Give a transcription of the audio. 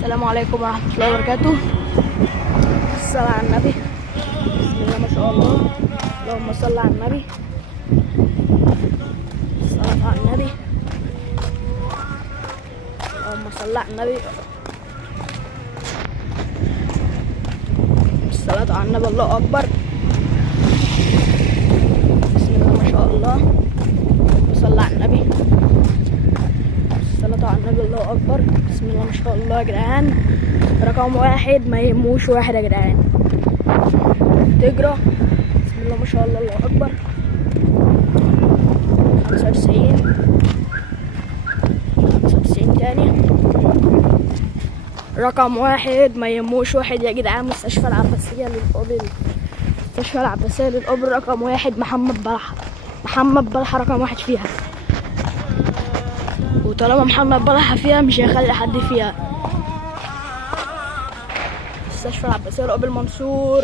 السلام عليكم ورحمة الله وبركاته. الصلاة على النبي. بسم الله ما شاء الله. اللهم صل على النبي. الصلاة على النبي. اللهم صل على النبي. الصلاة على النبي. الله أكبر. بسم الله ما شاء الله. صل على النبي. الصلاة على النبي. الله أكبر. بسم الله ما شاء الله يا جدعان. رقم واحد ما يهموش واحد يا جدعان. تجرى. بسم الله ما شاء الله. الله أكبر. 95 تاني. رقم واحد ما يهموش واحد يا جدعان. مستشفى العباسية للقبل. مستشفى العباسية للقبل رقم واحد محمد بلحة. محمد بلحة رقم واحد فيها، وطالما محمد بلحة فيها مش هيخلي حد فيها. مستشفى العباسية للقبل منصور.